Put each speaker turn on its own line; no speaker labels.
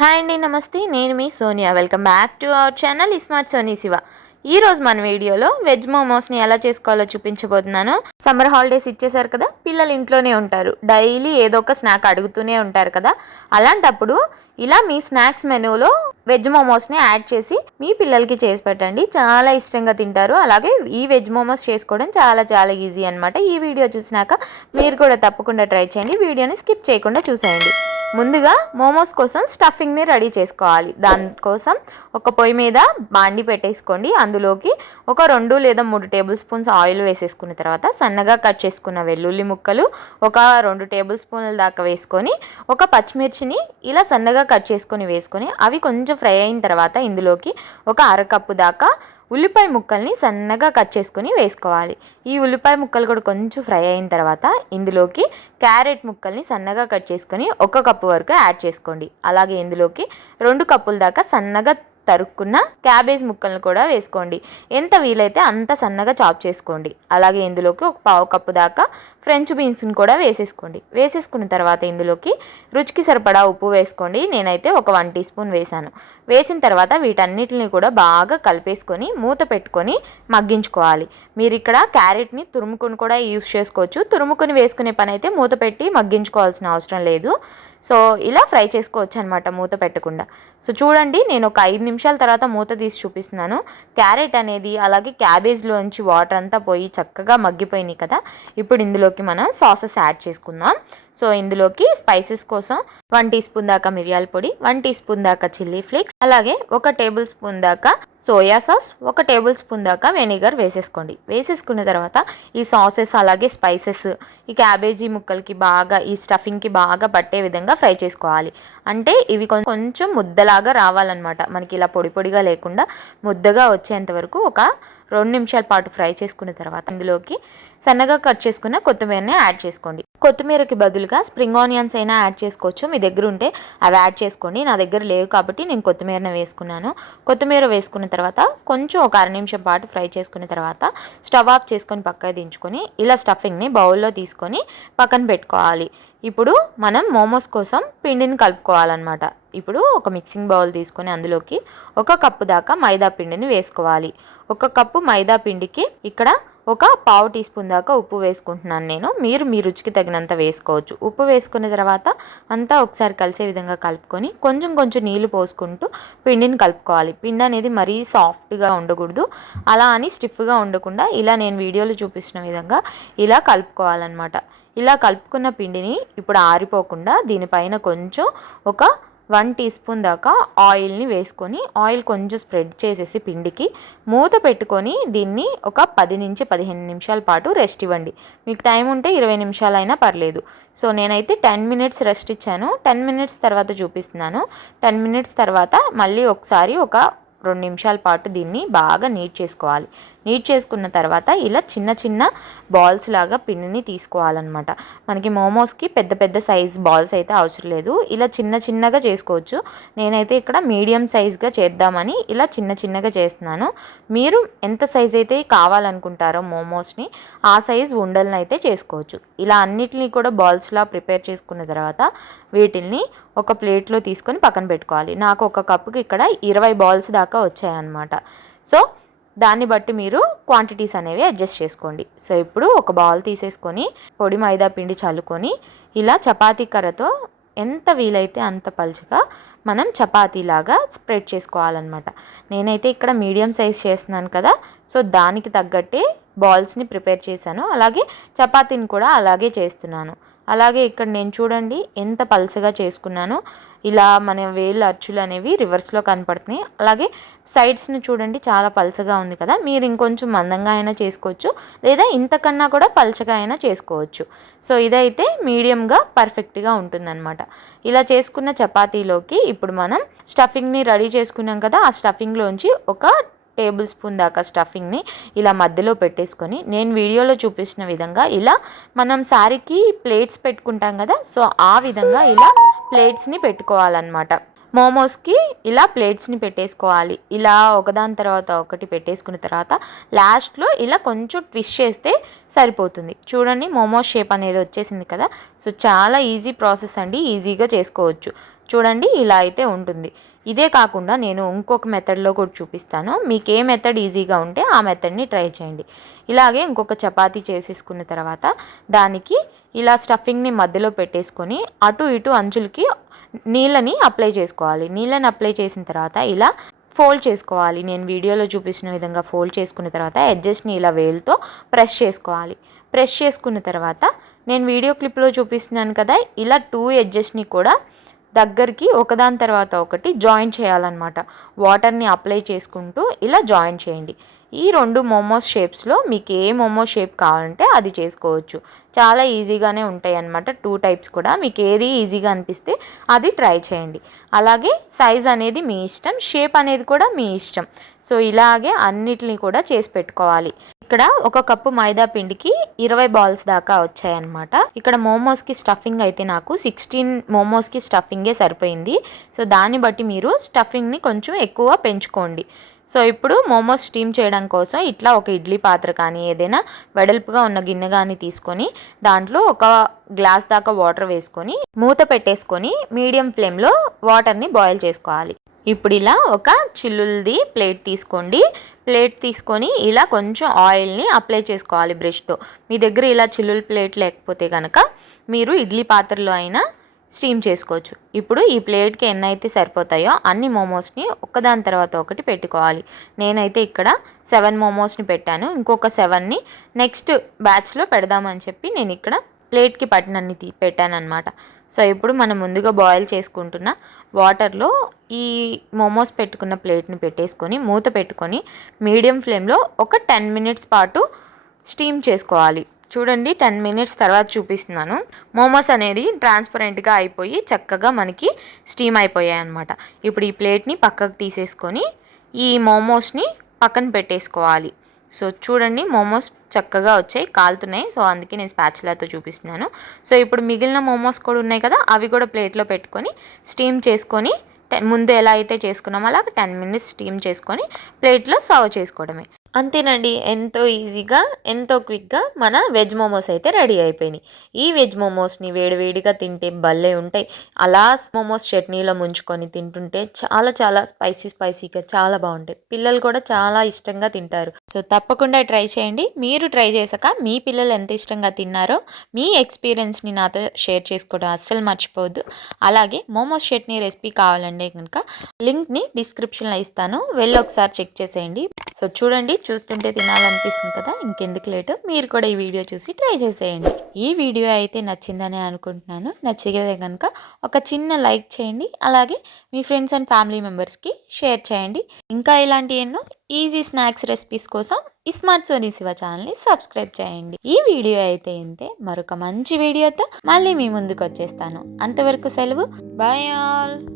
Hi అండి నమస్తే. నేను మీ Sonia. Welcome back to our channel smart Soni Shiva ఈ రోజు మన వీడియోలో వెజ్ మోమోస్ని ఎలా చేసుకోవాలో చూపించబోతున్నాను. సమ్మర్ హాలిడేస్ ఇచ్చేసారు కదా పిల్లలు ఇంట్లోనే ఉంటారు. డైలీ ఏదో ఒక స్నాక్ అడుగుతూనే ఉంటారు కదా. అలాంటప్పుడు ఇలా మీ స్నాక్స్ మెనూలో వెజ్ మోమోస్ని యాడ్ చేసి మీ పిల్లలకి చేసి పెట్టండి. చాలా ఇష్టంగా తింటారు. అలాగే ఈ వెజ్ మోమోస్ చేసుకోవడం చాలా చాలా ఈజీ అనమాట ఈ వీడియో చూసినాక మీరు కూడా తప్పకుండా ట్రై చేయండి. వీడియోని స్కిప్ చేయకుండా చూసేయండి. ముందుగా మోమోస్ కోసం స్టఫింగ్ని రెడీ చేసుకోవాలి. దానికోసం ఒక పొయ్యి మీద బాండి పెట్టేసుకోండి. అందులోకి ఒక రెండు లేదా మూడు టేబుల్ స్పూన్స్ ఆయిల్ వేసేసుకున్న తర్వాత సన్నగా కట్ చేసుకున్న వెల్లుల్లి ముక్కలు ఒక రెండు టేబుల్ స్పూన్ల దాకా వేసుకొని ఒక పచ్చిమిర్చిని ఇలా సన్నగా కట్ చేసుకొని వేసుకొని అవి కొంచెం ఫ్రై అయిన తర్వాత ఇందులోకి ఒక అరకప్పు దాకా ఉల్లిపాయ ముక్కల్ని సన్నగా కట్ చేసుకొని వేసుకోవాలి. ఈ ఉల్లిపాయ ముక్కలు కూడా కొంచెం ఫ్రై అయిన తర్వాత ఇందులోకి క్యారెట్ ముక్కల్ని సన్నగా కట్ చేసుకొని ఒక కప్పు వరకు యాడ్ చేసుకోండి. అలాగే ఇందులోకి రెండు కప్పుల దాకా సన్నగా తరుక్కున్న క్యాబేజ్ ముక్కలను కూడా వేసుకోండి. ఎంత వీలైతే అంత సన్నగా చాప్ చేసుకోండి. అలాగే ఇందులోకి ఒక పావు కప్పు దాకా ఫ్రెంచ్ బీన్స్ని కూడా వేసేసుకోండి. వేసేసుకున్న తర్వాత ఇందులోకి రుచికి సరిపడా ఉప్పు వేసుకోండి. నేనైతే ఒక వన్ టీ స్పూన్ వేసాను వేసిన తర్వాత వీటన్నిటిని కూడా బాగా కలిపేసుకొని మూత పెట్టుకొని మగ్గించుకోవాలి. మీరు ఇక్కడ క్యారెట్ని తురుముకొని కూడా యూస్ చేసుకోవచ్చు. తురుముకొని వేసుకునే పని అయితే మూత పెట్టి మగ్గించుకోవాల్సిన అవసరం లేదు. సో ఇలా ఫ్రై చేసుకోవచ్చు అనమాట మూత పెట్టకుండా. సో చూడండి నేను ఒక ఐదు నిమిషాల తర్వాత మూత తీసి చూపిస్తున్నాను. క్యారెట్ అనేది అలాగే క్యాబేజ్లోంచి వాటర్ అంతా పోయి చక్కగా మగ్గిపోయినాయి కదా. ఇప్పుడు ఇందులోకి మనం సాసెస్ యాడ్ చేసుకుందాం. సో ఇందులోకి స్పైసెస్ కోసం వన్ టీ స్పూన్ దాకా మిరియాల పొడి వన్ టీ స్పూన్ దాకా చిల్లీ ఫ్లేక్స్ అలాగే ఒక టేబుల్ స్పూన్ దాకా సోయా సాస్ ఒక టేబుల్ స్పూన్ దాకా వెనిగర్ వేసేసుకోండి. వేసేసుకున్న తర్వాత ఈ సాసెస్ అలాగే స్పైసెస్ ఈ క్యాబేజీ ముక్కలకి బాగా ఈ స్టఫింగ్కి బాగా పట్టే విధంగా ఫ్రై చేసుకోవాలి. అంటే ఇవి కొంచెం ముద్దలాగా రావాలన్నమాట. మనకి ఇలా పొడి పొడిగా లేకుండా ముద్దగా వచ్చేంత వరకు ఒక రెండు నిమిషాల పాటు ఫ్రై చేసుకున్న తర్వాత ఇందులోకి సన్నగా కట్ చేసుకున్న కొత్తిమీరని యాడ్ చేసుకోండి. కొత్తిమీరకి బదులుగా స్ప్రింగ్ ఆనియన్స్ అయినా యాడ్ చేసుకోవచ్చు. మీ దగ్గర ఉంటే అవి యాడ్ చేసుకోండి. నా దగ్గర లేవు కాబట్టి నేను కొత్తిమీరని వేసుకున్నాను. కొత్తిమీర వేసుకున్న తర్వాత కొంచెం ఒక అర నిమిషం పాటు ఫ్రై చేసుకున్న తర్వాత స్టవ్ ఆఫ్ చేసుకొని పక్కన దించుకొని ఇలా స్టఫింగ్ని బౌల్లో తీసుకొని పక్కన పెట్టుకోవాలి. ఇప్పుడు మనం మోమోస్ కోసం పిండిని కలుపుకోవాలన్నమాట. ఇప్పుడు ఒక మిక్సింగ్ బౌల్ తీసుకొని అందులోకి ఒక కప్పు దాకా మైదా పిండిని వేసుకోవాలి. ఒక కప్పు మైదా పిండికి ఇక్కడ ఒక పావు టీ స్పూన్ దాకా ఉప్పు వేసుకుంటున్నాను నేను. మీరు మీ రుచికి తగినంత వేసుకోవచ్చు. ఉప్పు వేసుకున్న తర్వాత అంతా ఒకసారి కలిసే విధంగా కలుపుకొని కొంచెం కొంచెం నీళ్ళు పోసుకుంటూ పిండిని కలుపుకోవాలి. పిండి అనేది మరీ సాఫ్ట్గా ఉండకూడదు. అలా అని స్టిఫ్గా ఉండకుండా ఇలా నేను వీడియోలో చూపించిన విధంగా ఇలా కలుపుకోవాలన్నమాట. ఇలా కలుపుకున్న పిండిని ఇప్పుడు ఆరిపోకుండా దీనిపైన కొంచెం ఒక వన్ టీ స్పూన్ దాకా ఆయిల్ని వేసుకొని ఆయిల్ కొంచెం స్ప్రెడ్ చేసేసి పిండికి మూత పెట్టుకొని దీన్ని ఒక పది నుంచి పదిహేను నిమిషాల పాటు రెస్ట్ ఇవ్వండి. మీకు టైం ఉంటే ఇరవై నిమిషాలైనా పర్లేదు. సో నేనైతే టెన్ మినిట్స్ రెస్ట్ ఇచ్చాను. టెన్ మినిట్స్ తర్వాత చూపిస్తున్నాను. టెన్ మినిట్స్ తర్వాత మళ్ళీ ఒకసారి ఒక రెండు నిమిషాల పాటు దీన్ని బాగా నీట్ చేసుకోవాలి. నీట్ చేసుకున్న తర్వాత ఇలా చిన్న చిన్న బాల్స్ లాగా పిండిని తీసుకోవాలన్నమాట. మనకి మోమోస్కి పెద్ద పెద్ద సైజ్ బాల్స్ అయితే అవసరం లేదు. ఇలా చిన్న చిన్నగా చేసుకోవచ్చు. నేనైతే ఇక్కడ మీడియం సైజ్గా చేద్దామని ఇలా చిన్న చిన్నగా చేస్తున్నాను. మీరు ఎంత సైజ్ అయితే కావాలనుకుంటారో మోమోస్ని ఆ సైజ్ ఉండలను అయితే చేసుకోవచ్చు. ఇలా అన్నిటినీ కూడా బాల్స్లా ప్రిపేర్ చేసుకున్న తర్వాత వీటిల్ని ఒక ప్లేట్లో తీసుకొని పక్కన పెట్టుకోవాలి. నాకు ఒక కప్పుకి ఇక్కడ ఇరవై బాల్స్ దాకా వచ్చాయన్నమాట. సో దాన్ని బట్టి మీరు క్వాంటిటీస్ అనేవి అడ్జస్ట్ చేసుకోండి. సో ఇప్పుడు ఒక బౌల్ తీసేసుకొని పొడి మైదా పిండి చల్లుకొని ఇలా చపాతీ కర్రతో ఎంత వీలైతే అంత పలుచగా మనం చపాతీలాగా స్ప్రెడ్ చేసుకోవాలన్నమాట. నేనైతే ఇక్కడ మీడియం సైజ్ చేస్తున్నాను కదా సో దానికి తగ్గట్టే బాల్స్ని ప్రిపేర్ చేశాను. అలాగే చపాతీని కూడా అలాగే చేస్తున్నాను. అలాగే ఇక్కడ నేను చూడండి ఎంత పల్సగా చేసుకున్నాను. ఇలా మన వేలు అచ్చులు అనేవి రివర్స్లో కనపడుతున్నాయి. అలాగే సైడ్స్ని చూడండి చాలా పల్చగా ఉంది కదా. మీరు ఇంకొంచెం మందంగా అయినా చేసుకోవచ్చు లేదా ఇంతకన్నా కూడా పల్చగా అయినా చేసుకోవచ్చు. సో ఇదైతే మీడియంగా పర్ఫెక్ట్గా ఉంటుందన్నమాట. ఇలా చేసుకున్న చపాతీలోకి ఇప్పుడు మనం స్టఫింగ్ని రెడీ చేసుకున్నాం కదా ఆ స్టఫింగ్లోంచి ఒక టేబుల్ స్పూన్ దాకా స్టఫింగ్ని ఇలా మధ్యలో పెట్టేసుకొని నేను వీడియోలో చూపించిన విధంగా ఇలా మనం శారీకి ప్లేట్స్ పెట్టుకుంటాం కదా సో ఆ విధంగా ఇలా ప్లేట్స్ని పెట్టుకోవాలన్నమాట. మోమోస్కి ఇలా ప్లేట్స్ని పెట్టేసుకోవాలి. ఇలా ఒకదాని తర్వాత ఒకటి పెట్టేసుకున్న తర్వాత లాస్ట్లో ఇలా కొంచెం ట్విస్ట్ చేస్తే సరిపోతుంది. చూడండి మోమోస్ షేప్ అనేది వచ్చేసింది కదా సో చాలా ఈజీ ప్రాసెస్ అండి ఈజీగా చేసుకోవచ్చు. చూడండి ఇలా అయితే ఉంటుంది. ఇదే కాకుండా నేను ఇంకొక మెథడ్లో కూడా చూపిస్తాను. మీకు ఏ మెథడ్ ఈజీగా ఉంటే ఆ మెథడ్ని ట్రై చేయండి. ఇలాగే ఇంకొక చపాతీ చేసేసుకున్న తర్వాత దానికి ఇలా స్టఫింగ్ని మధ్యలో పెట్టేసుకొని అటు ఇటు అంచులకి నీళ్ళని అప్లై చేసుకోవాలి. నీళ్ళని అప్లై చేసిన తర్వాత ఇలా ఫోల్డ్ చేసుకోవాలి. నేను వీడియోలో చూపించిన విధంగా ఫోల్డ్ చేసుకున్న తర్వాత ఎడ్జస్ట్ని ఇలా వేలుతో ప్రెస్ చేసుకోవాలి. ప్రెస్ చేసుకున్న తర్వాత నేను వీడియో క్లిప్లో చూపిస్తున్నాను కదా ఇలా టూ ఎడ్జెస్ని కూడా దగ్గరికి ఒకదాని తర్వాత ఒకటి జాయిన్ చేయాలన్నమాట. వాటర్ని అప్లై చేసుకుంటూ ఇలా జాయిన్ చేయండి. ఈ రెండు మోమోస్ షేప్స్లో మీకు ఏ మోమో షేప్ కావాలంటే అది చేసుకోవచ్చు. చాలా ఈజీగానే ఉంటాయి అన్నమాట టూ టైప్స్ కూడా. మీకు ఏది ఈజీగా అనిపిస్తే అది ట్రై చేయండి. అలాగే సైజ్ అనేది మీ ఇష్టం. షేప్ అనేది కూడా మీ ఇష్టం. సో ఇలాగే అన్నిటిని కూడా చేసి పెట్టుకోవాలి. ఇక్కడ ఒక కప్పు మైదా పిండికి ఇరవై బాల్స్ దాకా వచ్చాయన్నమాట. ఇక్కడ మోమోస్కి స్టఫింగ్ అయితే నాకు సిక్స్టీన్ మోమోస్కి స్టఫింగే సరిపోయింది. సో దాన్ని బట్టి మీరు స్టఫింగ్ని కొంచెం ఎక్కువ పెంచుకోండి. సో ఇప్పుడు మోమోస్ స్టీమ్ చేయడం కోసం ఇట్లా ఒక ఇడ్లీ పాత్ర కానీ ఏదైనా వెడల్పుగా ఉన్న గిన్నె కానీ తీసుకొని దాంట్లో ఒక గ్లాస్ దాకా వాటర్ వేసుకొని మూత పెట్టేసుకొని మీడియం ఫ్లేమ్లో వాటర్ని బాయిల్ చేసుకోవాలి. ఇప్పుడు ఇలా ఒక చిల్లుల్ది ప్లేట్ తీసుకోండి. ప్లేట్ తీసుకొని ఇలా కొంచెం ఆయిల్ని అప్లై చేసుకోవాలి బ్రష్తో. మీ దగ్గర ఇలా చిల్లుల ప్లేట్ లేకపోతే కనుక మీరు ఇడ్లీ పాత్రలో అయినా స్టీమ్ చేసుకోవచ్చు. ఇప్పుడు ఈ ప్లేట్కి ఎన్ని అయితే సరిపోతాయో అన్ని మోమోస్ని ఒకదాని తర్వాత ఒకటి పెట్టుకోవాలి. నేనైతే ఇక్కడ సెవెన్ మోమోస్ని పెట్టాను. ఇంకొక సెవెన్ని నెక్స్ట్ బ్యాచ్లో పెడదామని చెప్పి నేను ఇక్కడ ప్లేట్కి పట్టినన్ని తీ అనమాట సో ఇప్పుడు మనం ముందుగా బాయిల్ చేసుకుంటున్న వాటర్లో ఈ మోమోస్ పెట్టుకున్న ప్లేట్ని పెట్టేసుకొని మూత పెట్టుకొని మీడియం ఫ్లేమ్లో ఒక టెన్ మినిట్స్ పాటు స్టీమ్ చేసుకోవాలి. చూడండి టెన్ మినిట్స్ తర్వాత చూపిస్తున్నాను. మోమోస్ అనేది ట్రాన్స్పరెంట్గా అయిపోయి చక్కగా మనకి స్టీమ్ అయిపోయాయి అనమాట ఇప్పుడు ఈ ప్లేట్ని పక్కకు తీసేసుకొని ఈ మోమోస్ని పక్కన పెట్టేసుకోవాలి. సో చూడండి మోమోస్ చక్కగా వచ్చాయి కాలుతున్నాయి. సో అందుకే నేను స్పాచులాతో చూపిస్తున్నాను. సో ఇప్పుడు మిగిలిన మోమోస్ కూడా ఉన్నాయి కదా అవి కూడా ప్లేట్లో పెట్టుకొని స్టీమ్ చేసుకొని ముందు ఎలా అయితే చేసుకున్నామో అలా టెన్ మినిట్స్ స్టీమ్ చేసుకొని ప్లేట్లో సర్వ్ చేసుకోవడమే. అంతేనండి. ఎంతో ఈజీగా ఎంతో క్విక్గా మన వెజ్ మోమోస్ అయితే రెడీ అయిపోయినాయి. ఈ వెజ్ మోమోస్ని వేడివేడిగా తింటే భలే ఉంటాయి. అలా మోమోస్ చట్నీలో ముంచుకొని తింటుంటే చాలా చాలా స్పైసీ స్పైసీగా చాలా బాగుంటాయి. పిల్లలు కూడా చాలా ఇష్టంగా తింటారు. సో తప్పకుండా ట్రై చేయండి. మీరు ట్రై చేశాక మీ పిల్లలు ఎంత ఇష్టంగా తిన్నారో మీ ఎక్స్పీరియన్స్ని నాతో షేర్ చేసుకోవడం అస్సలు మర్చిపోవద్దు. అలాగే మోమోస్ చట్నీ రెసిపీ కావాలంటే కనుక లింక్ని డిస్క్రిప్షన్లో ఇస్తాను. వెళ్ళి ఒకసారి చెక్ చేసేయండి. సో చూడండి చూస్తుంటే తినాలనిపిస్తుంది కదా ఇంకెందుకు లేటు? మీరు కూడా ఈ వీడియో చూసి ట్రై చేసేయండి. ఈ వీడియో అయితే నచ్చిందని అనుకుంటున్నాను. నచ్చితే కనుక ఒక చిన్న లైక్ చేయండి. అలాగే మీ ఫ్రెండ్స్ అండ్ ఫ్యామిలీ మెంబర్స్కి షేర్ చేయండి. ఇంకా ఇలాంటి ఎన్నో ఈజీ స్నాక్స్ రెసిపీస్ కోసం స్మార్ట్ సోనీ శివ ఛానల్ని సబ్స్క్రైబ్ చేయండి. ఈ వీడియో అయితే ఇంతే. మరొక మంచి వీడియోతో మళ్ళీ మీ ముందుకు వచ్చేస్తాను అంతవరకు సెలవు. Bye all.